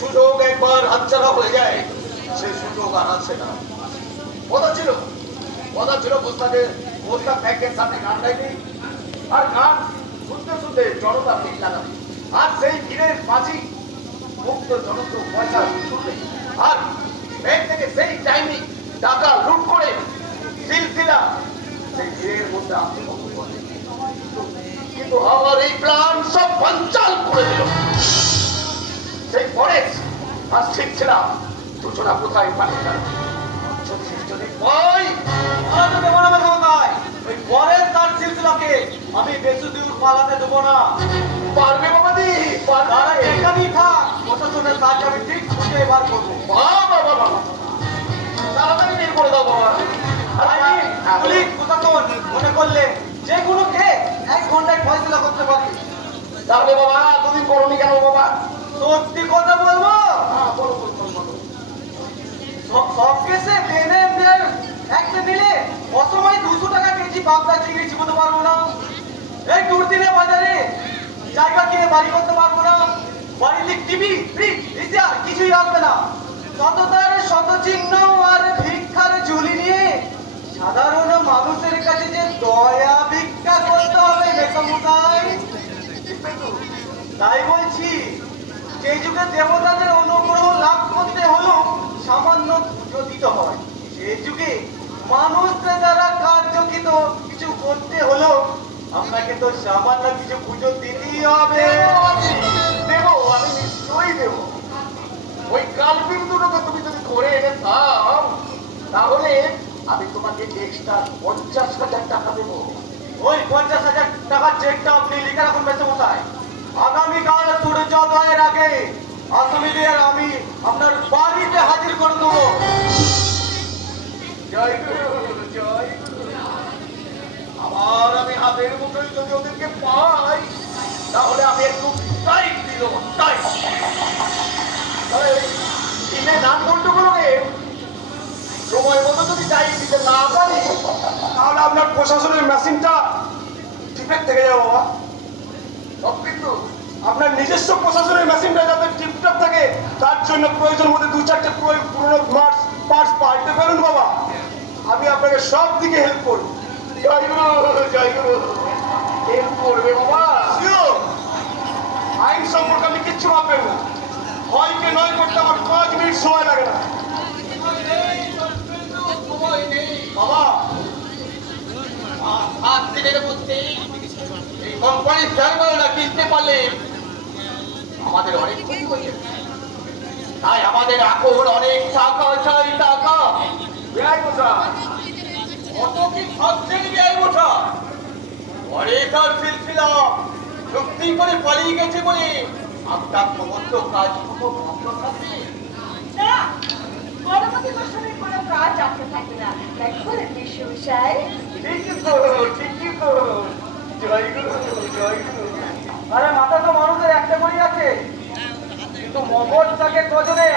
সুযোগ একবার হাতছাড়া হয়ে যায়, সে সুযোগ আর আসে না। কথা ছিল পোস্টার ব্যাংকের সামনে গান গাইবি, আর গান শুনতে শুনতে জনতা ভিড় লাগাবে, আর সেই ভিড়ের মাঝি মুক্ত জনতা পয়সা শুনবে, আর ব্যাংক থেকে সেই টাইমে টাকা লুট করে সিলসিলা সেই ভিড়ের মধ্যে আত্মপক্ষ করে। কিন্তু আমার এই প্ল্যান সব বানচাল করে দিল। সেই ফরেস্ট আর শিখছিলাম সূচনা কোথায় পাঠিয়ে গেল। যদি পাই ওই পরের তার সিলসিলাকে আমি বেশি দূর পালাতে দেবো না। পারবে বাবাদি, তারা এখানেই থাক, প্রশাসনের কাজ আমি ঠিক খুঁজে বার করবো। বাবা তাড়াতাড়ি বের করে দাও বাবা। পুলিশ প্রশাসন মনে করলে যে কোনো কে 1 ঘন্টায় ফয়সলা করতে পারে। তাহলে বাবা এতদিন করনি কেন বাবা? সত্যি কথা বলবো, সব কেসে একটা দিলে অসময় 200 টাকা কেজি বাগদা চিংড়ি চিবোতে পারবো না। এই দুর্দিনে বাজারে জায়গা কিনে বাড়ি করতে পারবো না। বাড়িতে টিভি ফ্রিজ রিচার্জ কিছুই রাখবে না। সততার শতচিহ্ন আর ভিক্ষার ঝুলি নিয়ে সাধারণ মানুষের কাছে যে দয়া ভিক্ষা করতে হবে মেকামুকাই। তাই বলছি, সেই যুগে দেবতাদের অনুগ্রহ লাভ করতে হলো সামান্য পুজো দিতে হয়। সেই যুগে মানুষদের দ্বারা কার্যকৃত কিছু করতে হলো আপনাকে তো সামান্য কিছু পুজো দিতেই হবে। দেবো, আমি নিশ্চয়ই দেবো। ওই কালবিন্দুটাকে তুমি যদি ধরে এনে দাও, তাহলে আমি তোমাকে এক্সট্রা 50,000 টাকা দেবো। ওই 50,000 টাকার চেকটা আপনি লিখে রাখুন মেসমশাই। আগামীকাল সূর্যোদয়ের আগে আসামিদের আমি আপনার বাড়িতে হাজির করে দেবো। জয় গুরু, জয় গুরু। আবার আমি হাতের মুঠোয় যদি ওদেরকে পাই, তাহলে আমি একটু টাইট দিল, টাইট। দিনে নানগুলোকে সময় মতো যদি টাইট দিতে না পারি, তাহলে আপনার প্রশাসনের মেশিনটা ডিফেক্ট থেকে যাবে বাবা। সব কিন্তু আপনার নিজস্ব প্রশাসনের মেশিনটা যাতে টিপটপ থাকে, তার জন্য প্রয়োজন মধ্যে 2-4টে পুরোনো পার্টস পাল্টে ফেলুন বাবা। আমি আপনাকে সব দিকে হেল্প করব। জয় গুরু, জয় গুরু। হেল্প করবে বাবা। আইন সম্পর্কে আমি কিচ্ছু ভাববেন না। হয়কে নয় করতে আমার 5 মিনিট সময় লাগে না বাবা। 7 দিনের মধ্যে এই কোম্পানির শেয়ারগুলো কিনতে পারলে আমাদের অনেক ক্ষতি হয়ে যাবে। তাই আমাদের এখন অনেক টাকা চাই, টাকা। ব্যয় বসা কত কি ভাবছেন? ব্যয় বসা অনেক আর সিলসিলা চুক্তি করে পালিয়ে গেছে বলে আপনার সমস্ত কাজ ভাবল থাকে না। গণপতি গোস্বামীর কোনো কাজ আটকে থাকে না, তাই বলেন বিশ্ববিষয়। ঠিকই তো, ঠিকই তো। জয় গুরু, জয় গুরু। আরে মাথা তো মানুষের একটা করে আছে, কিন্তু মগজ থাকে কজনে।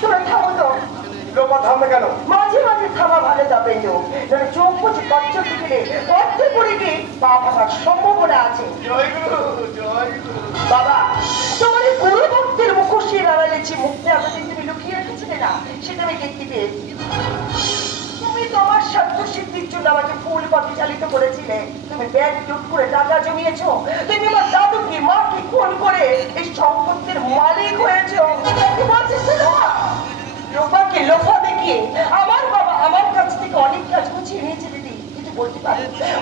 তোরা থামো তো। লোপা থামবে কেন? মাঝে মাঝে থামা ভালো যাবে তো, যেন চোখ বুঝে কচ্ছ দিলে গর্তে পড়ে গিয়ে পা ফাঁসার সম্ভাবনা আছে। জয় গুরু, জয় গুরু। বাবা, তোমার এই গুরু ভক্তের মুখোশের আড়ালে যে মুখটা এতদিন তুমি লুকিয়ে রেখেছিলে না, সেটা আমি দেখতে পেয়েছি। তুমি তোমার স্বার্থ সিদ্ধির জন্য আমাকে ফুল পথে চালিত করেছিলে। তুমি ব্যাংক লুট করে টাকা জমিয়েছো। তুমি আমার দাদুকে মাকে খুন করে এই সম্পত্তির মালিক হয়েছো। বলছিস না, লোপাকে লোফা দেখিয়ে আমার বাবা আমার কাছ থেকে অনেক কাজ গুছিয়ে নিয়েছে দিদি। কিন্তু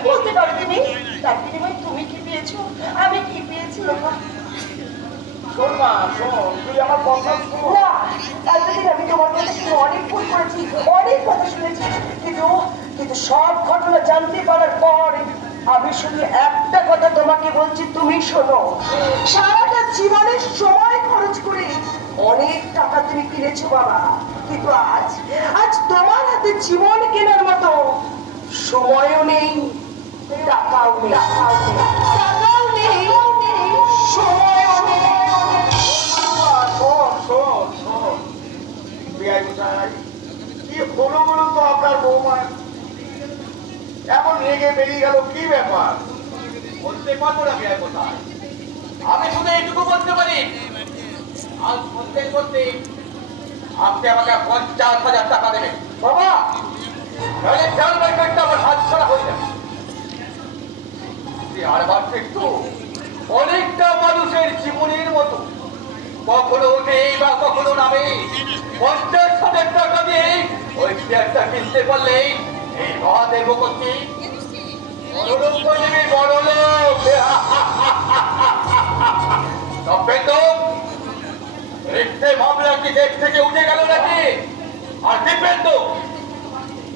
বলতে পারো তিনি তার বিনিময়ে তুমি কি পেয়েছো, আমি কি পেয়েছি? লোপা শোন মা, শোন, তুই আমার কথা শোন। না, এতদিন আমি তোমার কথা শুনে অনেক ভুল করেছি, অনেক কথা শুনেছি, কিন্তু সব ঘটনা জানতে পারার পর আমি শুধু একটা কথা তোমাকে বলছি, তুমি শোনো। সারাটা জীবনের সময় খরচ করে অনেক টাকা তুমি কিনেছো বাবা, কিন্তু আজ তোমার হাতে জীবন কেনার মতো সময়ও নেই, টাকাও নেই, টাকাও নেই, সময়ও নেই। শোন, শোন, শোন। বিআই মশাই, কি হলো বলুন তো আপনার বৌমা? এমন রেগে বেরিয়ে গেল, কি ব্যাপার? বলতে পারবো না বিআই মশাই, আমি শুধু এইটুকু বলতে পারি, আজ করতে করতে আপনি আমাকে 50,000 টাকা দেবেন। বাবা, নাহলে চাল বাই করতে আমার হাত ছাড়া হয়ে যাবে। আর ভাবছি একটু অনেকটা মানুষের জীবনের মতো কখনো ওঠে বা কখনো নামে। 50,000 টাকা দিয়ে ওই চেয়ারটা কিনতে পারলেই এই মহা দেব করতে বড়লোক হয়ে যাবি, বড়লোক। তবে তো রিক্তে মামলা কি দেশ থেকে উঠে গেল নাকি? আর দেখবেন তো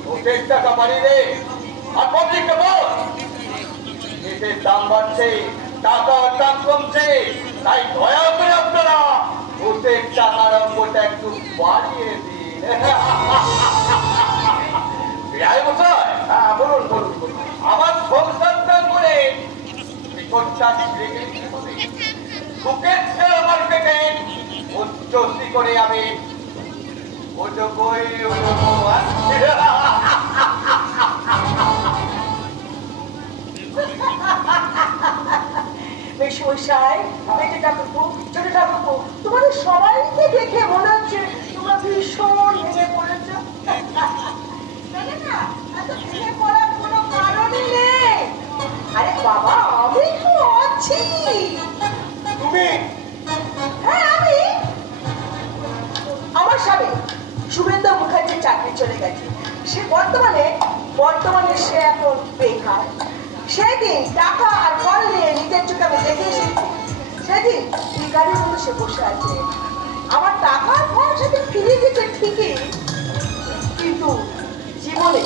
ও 1.5 টাকা বাড়িয়ে দে আর পাবলিককে বল জিনিসের দাম বাড়ছে, টাকার দাম কমছে, তাই দয়া করে আপনারা 1.5 টাকার অঙ্কটা একটু বাড়িয়ে দিন। বিআই মশাই, হ্যাঁ বলুন বলুন বলুন। আমার সংসারটা করে রিপোর্টটা ছিঁড়ে গেলে কি হবে? সুখের শেয়ার মার্কেটে উচ্চস্তি করে আমি ওজকই মেশমশাই, মেজে ঠাকুরপো, ছোট ঠাকুরপো, তোমাদের সবাইকে দেখে মনে হচ্ছে তোমরা ভীষণ ভেঙে পড়েছ। না, এত ভেঙে পড়ার কোনো কারণই নেই। আরে বাবা, আমি তো আছি। তুমি? হ্যাঁ, আমি। আমার স্বামী শুভেন্দু মুখার্জির চাকরি চলে গেছে। সে বর্তমানে সে এখন বেকার। সেদিন টাকা আর ফল নিয়ে নিজের চোখে আমি দেখে এসেছি। সেদিন ভিখারির মতো সে বসে আছে। আমার টাকা আর ফল সেদিন ফিরে দিতে ঠিকই, কিন্তু জীবনে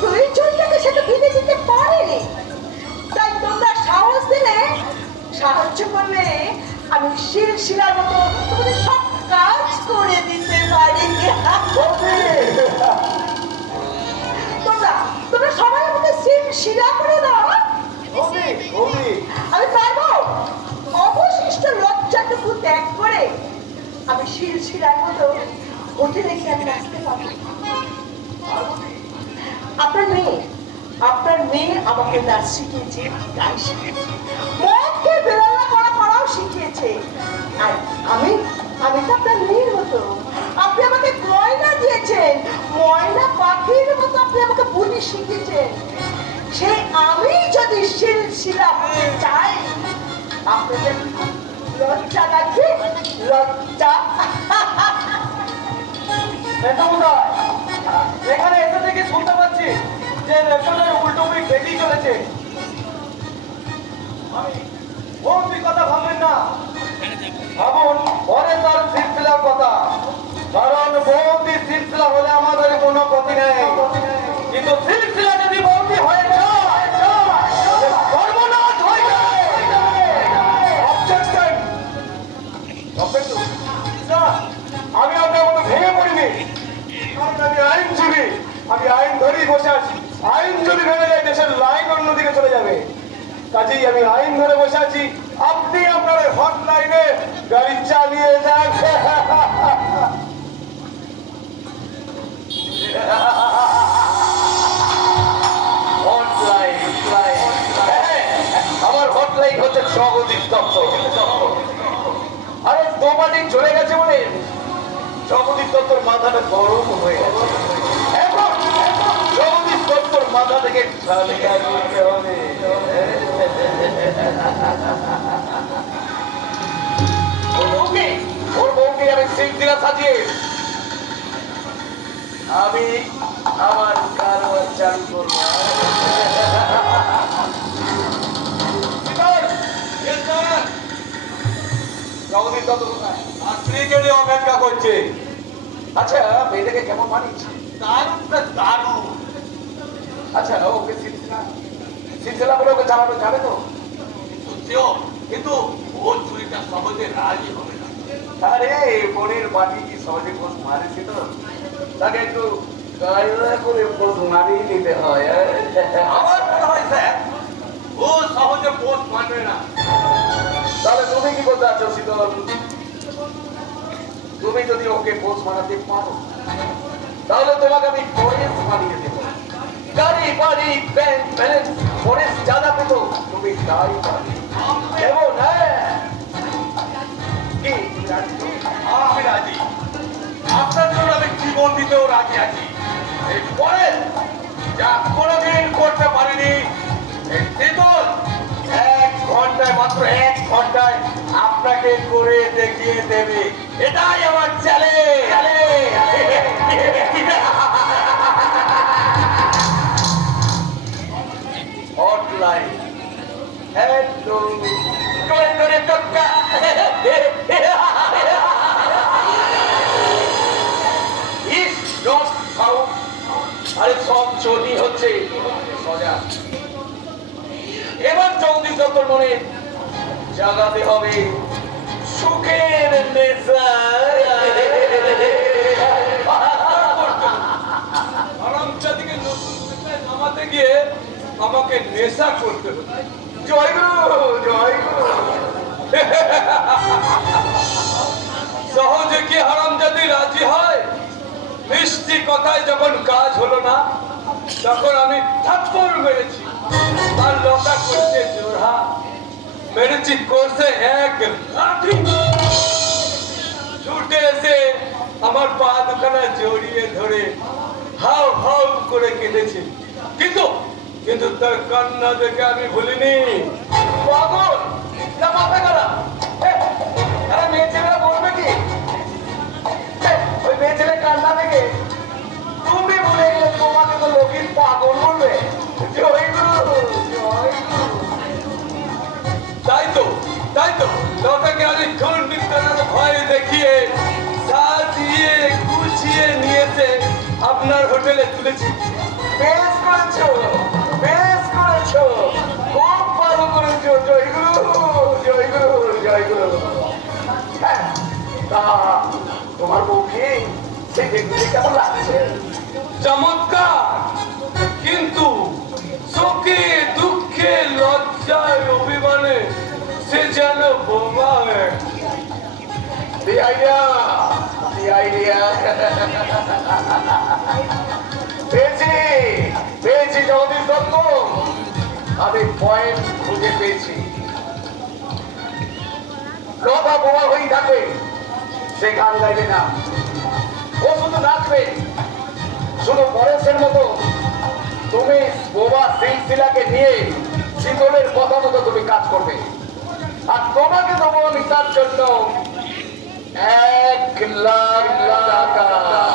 প্রয়োজনটাকে সেটা ফিরে দিতে পারেনি। তাই তোমরা সাহস দিলে, সাহায্য করলে আমি শিলশিলার মতো তোমাদের সব কাজ করে দিতে পারি। তোমরা সবাই আমাকে শিলা করে দাও। আমি পারবো। অবশিষ্ট লজ্জাটুকু ত্যাগ করে আমি শিলশিলার মতো ওঠে রেখে আমি আসতে পারবো। আপনার মেয়ে আমাকে নাচ শিখিয়েছে, গান শিখিয়েছে, মনকে বেলালা করাও শিখিয়েছে। আর আমি তো আপনার মেয়ের মতো। আপনি আমাকে গয়না দিয়েছেন, ময়না পাখির মতো আপনি আমাকে বুদ্ধি শিখিয়েছেন। সে আমি যদি শিলশিলা হতে চাই, আপনাদের লজ্জা লাগবে? লজ্জা? এখানে এসে থেকে শুনতে পাচ্ছি যে রেশনের উল্টো পিঠ বেরিয়ে চলেছে। বৌদি কথা ভাববেন না, ভাবুন পরে তার সিলসিলার কথা। কারণ বৌদি সিলসিলা হলে আমাদের কোনো ক্ষতি নেই, কিন্তু সিলসিলা যদি বৌদি হয়ে যায়, সর্বনাশ হয়ে যায়। Objection! আমি আপনার মতো ভেঙে পড়িনি, কারণ আমি আইনজীবী। আমি আইন ধরেই বসে আছি। আইন যদি ভেঙে যায় দেশের লাইন অন্যদিকে চলে যাবে। কাজেই আমি আইন ধরে বসে আছি। আপনি আপনার হট লাইনে গাড়ি চালিয়ে যান। আমার হটলাইন হচ্ছে জগদীশ দত্ত। আরে দোমাদিন চলে গেছে বলে জগদীশ দত্তর মাথাটা গরম হয়ে গেছে। এখন জগদীশ দত্তর মাথা থেকে ঝালিকা করতে হবে। ওর বউকে আমি সিলসিলা সাজিয়ে আমি আমার কারবার চালু করবো। জগদীশ দত্ত কোথায়? স্ত্রীকে নিয়ে অপেক্ষা করছে। আচ্ছা, মেয়েটাকে কেমন মানিয়েছে? দারুণ। আচ্ছা, ওকে সিলসিলা বলে ওকে জানানো যাবে তো? কিন্তু ওর চুরিটা সহজে রাজি হবে না। আরে বোনের বাড়ি কি সহজে পোষ মারেছি তো, তাকে একটু কায়দা করে পোষ মারিয়ে নিতে হয়। আমার মনে হয় স্যার ও সহজে পোস্ট মানবে না। তাহলে তুমি কি বলতে আছো শীতল? তুমি যদি ওকে পোষ মানাতে পারো তাহলে তোমাকে আমি ফরেস্ট মানিয়ে দেব। গাড়ি বাড়ি ব্যাংক ব্যালেন্স ফরেস্ট জানা পেতো তুমি তাই পারি দেবো না কি? আমি রাজি, আপনার জন্য আমি জীবন দিতেও রাজি আছি। এই পরের যা কোনোদিন করতে পারিনি এই জীবন 1 ঘন্টায়, মাত্র 1 ঘন্টায় আপনাকে করে দেখিয়ে দেবে। এটাই আমার হটলাইন। হ্যালো করে করে টক্কা। ইস ডট সাউন্ড। আরে সব চটি হচ্ছে মজা। এবার জলদি যতর মনে জাগাতে হবে সুখের নেশা। হারামজাদিকে নতুন পেশায় নামাতে গিয়ে আমাকে নেশা করতে হতো। জয় গুরু, জয় গুরু। সহজে কি হারামজাদি রাজি হয়? মিষ্টি কথায় যখন কাজ হলো না, তখন আমি থাপ্পড় মেরেছি, আর লতা করছে জোড়া মেরেছি, করছে এক লাঠি। ছুটে এসে আমার পা দুখানা জড়িয়ে ধরে হাউ হাউ করে কেঁদেছে। কিন্তু কিন্তু তার কান্না দেখে আমি ভুলিনি। পাগল না মাথা খারাপ? আরে মেয়ে ছেলেরা বলবে কি? ওই মেয়ে ছেলে কান্না দেখে তুমি বলে গেলে তোমাকে তো লোকের পাগল বলবে। জয় গুরু, জয় গুরু। তাই তো লতাকে আমি ভয় দেখিয়ে সাজিয়ে গুছিয়ে নিয়েছে আপনার হোটেলে তুলেছি। বেশ করেছো, বেশ করেছো, খুব ভালো করেছো। জয় গুরু, জয় গুরু, জয় গুরু। হ্যাঁ, তা তোমার বউকে সেই দেখতে কেমন লাগছে? চমৎকার, কিন্তু শোকে দুঃখে লজ্জায় অভিমানে সে যেন বোমা হয়ে গেছে। The idea, the idea. পেয়েছি জগদীশ দত্ত, আমি পয়েন্ট খুঁজে পেয়েছি। লতা বোমা হয়েই থাকবে, সে গান গাইবে না, ও শুধু নাচবে। শুধু পরেশের মতো তুমি বোমা সিলসিলাকে নিয়ে শীতলের কথা মতো তুমি কাজ করবে। আর তোমাকে দেবো আমি তার জন্য 1 লাখ টাকা।